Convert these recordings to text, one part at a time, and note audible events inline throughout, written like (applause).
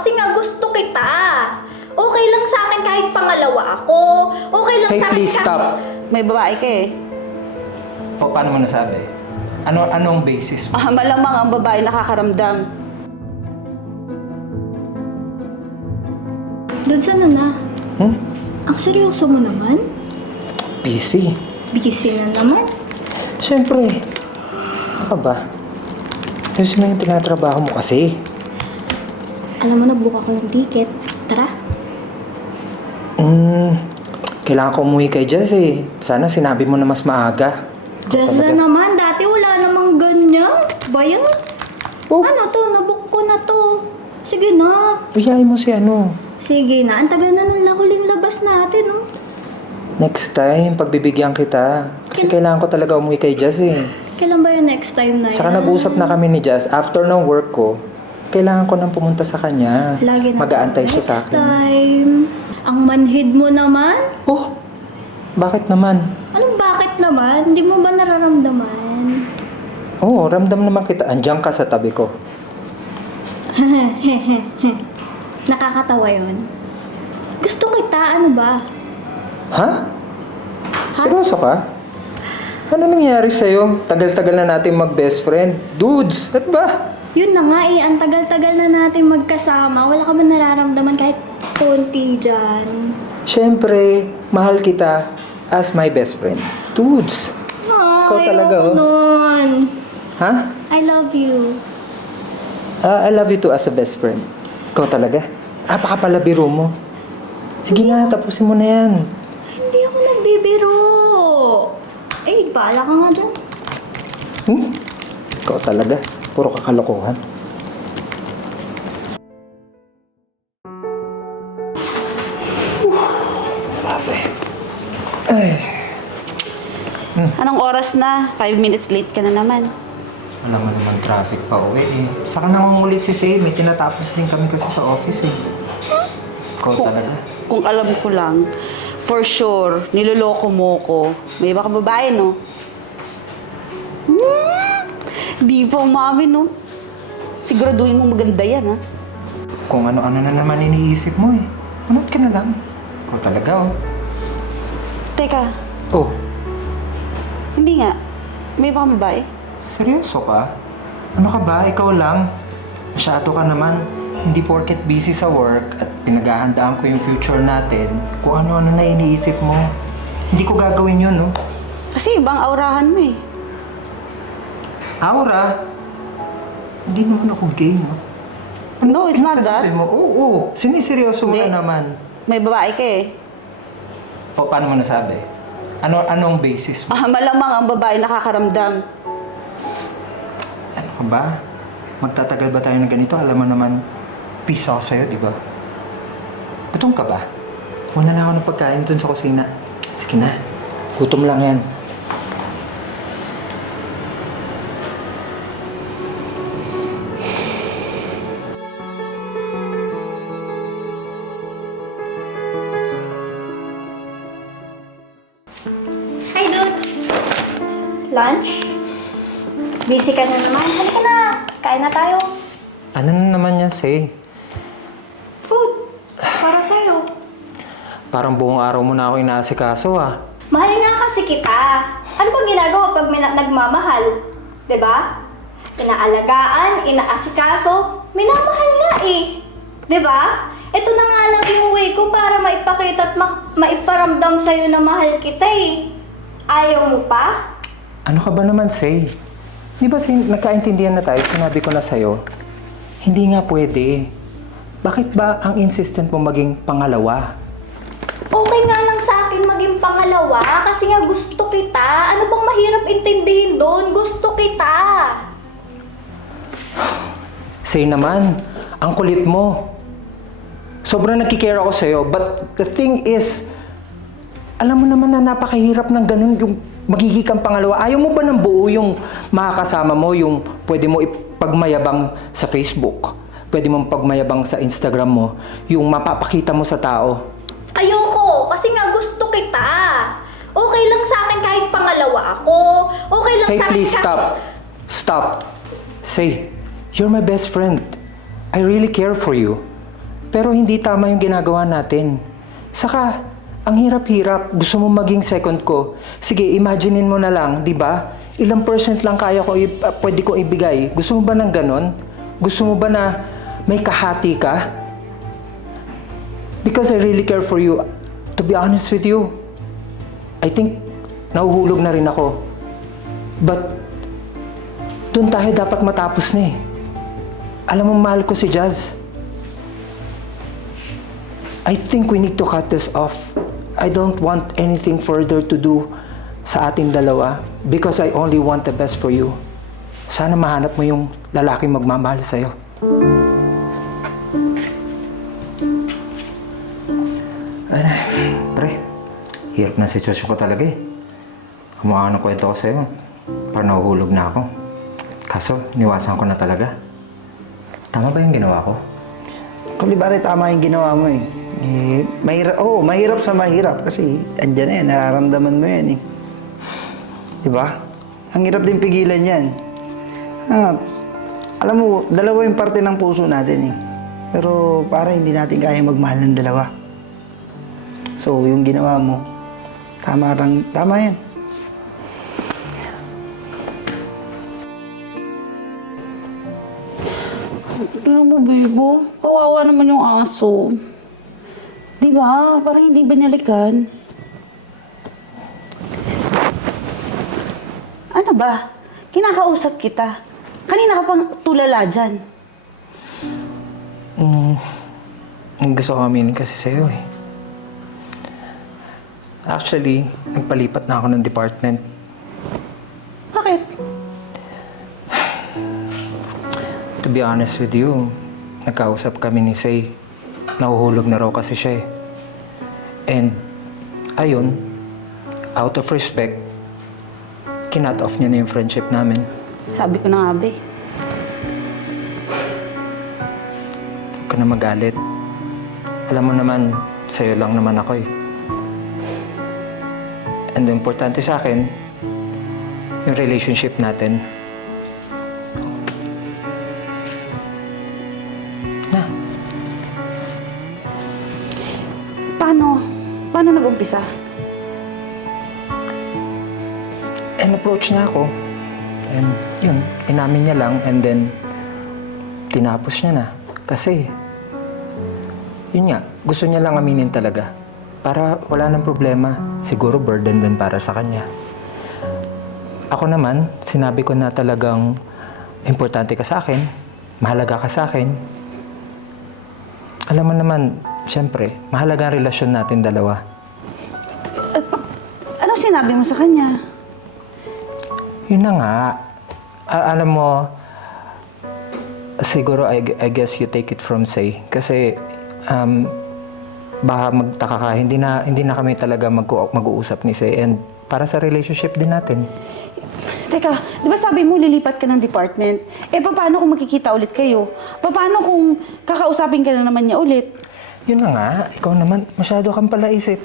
kasi nga gusto kita. Okay lang sa akin kahit pangalawa ako. Okay lang Say sa akin please kahit- stop. May babae ka eh. O, paano mo nasabi? Ano, anong basis mo? Ah, malamang ang babae nakakaramdam. Doon sana na. Hmm? Ang seryoso mo naman? Busy. Busy na naman. Siyempre. Ano ka ba? Ayusin mo yung tinatrabaho mo kasi. Alam mo na, buka ko ng ticket. Tara. Hmm, kailangan ko umuwi kay Jess eh. Sana sinabi mo na mas maaga. Just na naman, dati wala namang ganyan. Bayan? Oh. Ano to? Nabook ko na to. Sige na. Uyayin mo si ano. Sige na. Ang tagal na ng huling labas natin, oh. Next time, pagbibigyan kita. Kasi kailangan ko talaga umuwi kay Jess eh. Kailan ba yung next time na yan? Saka nag-usap na kami ni Jess. After ng work ko, kailangan ko nang pumunta sa kanya. Lagi na. Mag-aantay siya sa akin. time. Ang manhid mo naman? Oh, bakit naman? Anong bakit naman? Hindi mo ba nararamdaman? Oo, ramdam naman kita. Andiyan ka sa tabi ko. (laughs) Nakakatawa yon. Gusto kita, ano ba? Ha? Seryoso ka? Ano nangyari sa'yo? Tagal-tagal na natin mag-best friend. Dudes, ano ba? Yun na nga eh, ang tagal-tagal na natin magkasama. Wala ka ba nararamdaman kahit konti dyan? Siyempre, mahal kita as my best friend. Dudes. Ikaw Ay, talaga, ayoko oh. nun. Ha? I love you. Ah, I love you too as a best friend. Ikaw talaga? Apakapalabiro mo. Sige na, tapusin mo na yan. Hindi ako nagbibiro. Eh, bahala ka nga dyan. Hmm? Ikaw talaga. Puro kakalokohan. Ay. Anong oras na? Five minutes late ka na naman. Wala mo naman traffic pa uwi eh. Saka nangungulit si Say, may tinatapos din kami kasi sa office eh. Ikaw talaga. Kung alam ko lang, for sure, niloloko mo ko. May iba ka babae, no? Di pa umamin, no? Siguraduhin mo maganda yan, ha? Kung ano-ano na naman iniisip mo eh. Manood ka na lang. Ikaw talaga oh. Teka, Oh, hindi nga. May iba kang babae? seryoso ka? Ano ka ba? Ikaw lang. Masyado ka naman. Hindi porket busy sa work at pinaghahandaan ko yung future natin, kung ano-ano na iniisip mo. Hindi ko gagawin yun, no? Kasi ibang aurahan mo, eh. Aura, hindi naman ako gay, no? No, it's not that. Sasabihin mo, oo, oo. Siniseryoso mo Hindi. na naman. May babae ka, eh. O, paano mo nasabi? Ano, anong basis mo? Ah, malamang ang babae nakakaramdam. Ano ka ba? Magtatagal ba tayo na ganito? Alam mo naman, peace ako sa'yo, di ba? Gutom ka ba? Muna lang ako ng pagkain dun sa kusina. Sige na. Gutom lang yan. Kain na tayo. Ano na naman yan, Say? Food. Para sa'yo. Parang buong araw mo na ako inaasikaso, ah. Mahal nga kasi kita. Ano bang ginagawa pag may na- nagmamahal? 'Di ba? Inaalagaan, inaasikaso, minamahal nga eh. 'Di ba? Ito na nga lang yung way ko para maipakita at ma- maiparamdam sa'yo na mahal kita eh. Ayaw mo pa? Ano ka ba naman, Say? Di ba say, nagkaintindihan na tayo, sinabi ko na sa'yo, hindi nga pwede. Bakit ba ang insistent mo maging pangalawa? Okay nga lang sa akin maging pangalawa kasi nga gusto kita. Ano bang mahirap intindihin doon? Gusto kita. Say naman, ang kulit mo. Sobrang nagkikare ako sa'yo, but the thing is, alam mo naman na napakahirap ng ganun yung magiging kang pangalawa. Ayaw mo ba ng buo yung makakasama mo, yung pwede mo ipagmayabang sa Facebook, pwede mo pagmayabang sa Instagram mo, yung mapapakita mo sa tao. Ayoko, kasi nga gusto kita. Okay lang sa akin kahit pangalawa ako. Okay lang Say sa akin please kahit- stop. Stop. Say, you're my best friend. I really care for you. Pero hindi tama yung ginagawa natin. Saka, ang hirap-hirap. Gusto mo maging second ko. Sige, imaginein mo na lang, di ba? Ilang percent lang kaya ko, ah, pwede ko ibigay. Gusto mo ba ng ganon? Gusto mo ba na may kahati ka? Because I really care for you. To be honest with you, I think nahuhulog na rin ako. But, doon tayo dapat matapos na eh. Alam mo, mahal ko si Jazz. I think we need to cut this off. I don't want anything further to do sa ating dalawa because I only want the best for you. Sana mahanap mo yung lalaking magmamahal sa'yo. Ay, pre. Hirap na sitwasyon ko talaga eh. Kumukha ng kwento ko sa'yo. Parang nahuhulog na ako. Kaso, niwasan ko na talaga. Tama ba yung ginawa ko? Kung di ba rin tama yung ginawa mo eh. Eh mahirap, oh, mahirap sa mahirap kasi andyan na yan, nararamdaman mo yan eh. Di ba? Ang hirap din pigilan yan. Ah, alam mo, dalawa yung parte ng puso natin eh. Pero para hindi natin kaya magmahal ng dalawa. So, yung ginawa mo, tama, lang, tama yan. Alam mo, Bebo, kawawa naman yung aso. Di ba? Parang hindi binalikan. Ano ba? Kinakausap kita. Kanina ka pang tulala dyan. Mm, gusto ko aminin kasi sa'yo eh. Actually, nagpalipat na ako ng department. Bakit? To be honest with you, nagkausap kami ni Say. Nahuhulog na raw kasi siya eh. And, ayun, out of respect, kinat off niya na yung friendship namin. Sabi ko na nga, be. Huwag ka na magalit. Alam mo naman, sa'yo lang naman ako eh. And importante sa akin, yung relationship natin. Nag-umpisa? and approach niya ako. And yun, inamin niya lang and then tinapos niya na. Kasi, yun nga, gusto niya lang aminin talaga. Para wala nang problema. Siguro burden din para sa kanya. Ako naman, sinabi ko na talagang importante ka sa akin, mahalaga ka sa akin. Alam mo naman, syempre, mahalaga ang relasyon natin dalawa. Sinabi mo sa kanya? Yun na nga. A- alam mo, siguro I, I guess you take it from say. Kasi, um, baka magtaka ka, hindi na, hindi na kami talaga mag, mag-uusap ni Say. And para sa relationship din natin. Teka, di ba sabi mo lilipat ka ng department? Eh, paano kung magkikita ulit kayo? Paano kung kakausapin ka na naman niya ulit? Yun na nga, ikaw naman, masyado kang pala isip.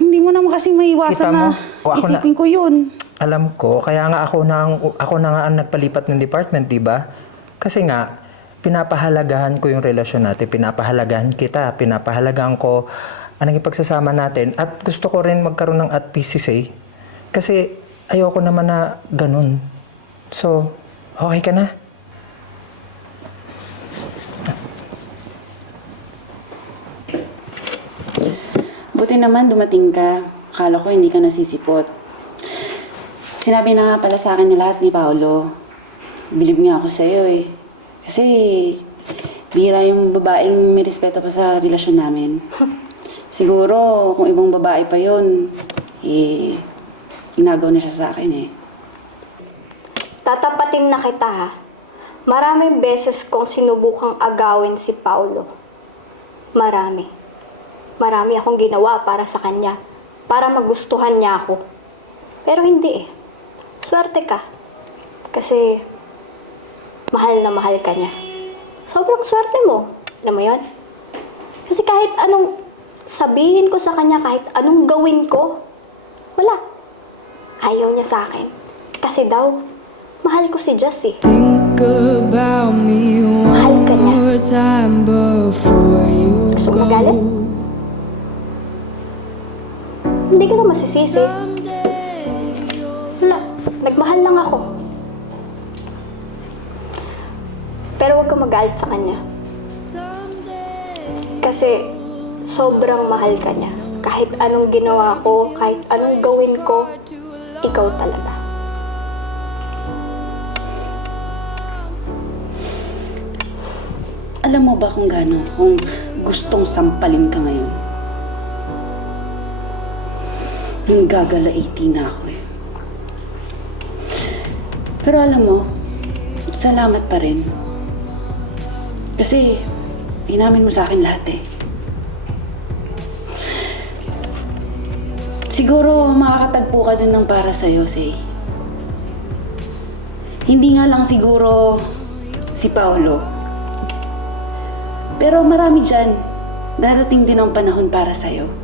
Hindi mo naman kasi maiwasan Kita mo? na O, ako na- isipin ko yun. Alam ko, kaya nga ako na, ang- ako na nga ang nagpalipat ng department, di ba? Kasi nga, pinapahalagahan ko yung relasyon natin, pinapahalagahan kita, pinapahalagahan ko ang ipagsasama natin, at gusto ko rin magkaroon ng at peace Say. Kasi ayoko naman na ganun. So, okay ka na? Buti naman dumating ka. Akala ko hindi ka nasisipot. Sinabi na nga pala sa akin ni lahat ni Paolo. Bilib nga ako sa'yo eh. Kasi bira yung babaeng may respeto pa sa relasyon namin. (laughs) Siguro kung ibang babae pa yon eh, inagaw na siya sa akin eh. Tatapatin na kita ha. Maraming beses kong sinubukang agawin si Paulo. Marami. Marami akong ginawa para sa kanya. Para magustuhan niya ako. Pero hindi eh. Swerte ka. Kasi mahal na mahal ka niya. Sobrang swerte mo. Alam mo yon? Kasi kahit anong sabihin ko sa kanya, kahit anong gawin ko, wala. Ayaw niya sa akin. Kasi daw, mahal ko si Jess eh. Think about me Mahal ka niya. one more time before kita masisisi. Wala, nagmahal lang ako. Pero huwag ka magalit sa kanya. Kasi sobrang mahal ka niya. Kahit anong ginawa ko, kahit anong gawin ko, ikaw talaga. Alam mo ba kung gaano kung gustong sampalin ka ngayon? Yung gagala 18 na ako eh. Pero alam mo, salamat pa rin. Kasi, inamin mo sa akin lahat eh. Siguro makakatagpo ka din ng para sa'yo, Say. Hindi nga lang siguro si Paolo. Pero marami dyan, darating din ang panahon para sa'yo.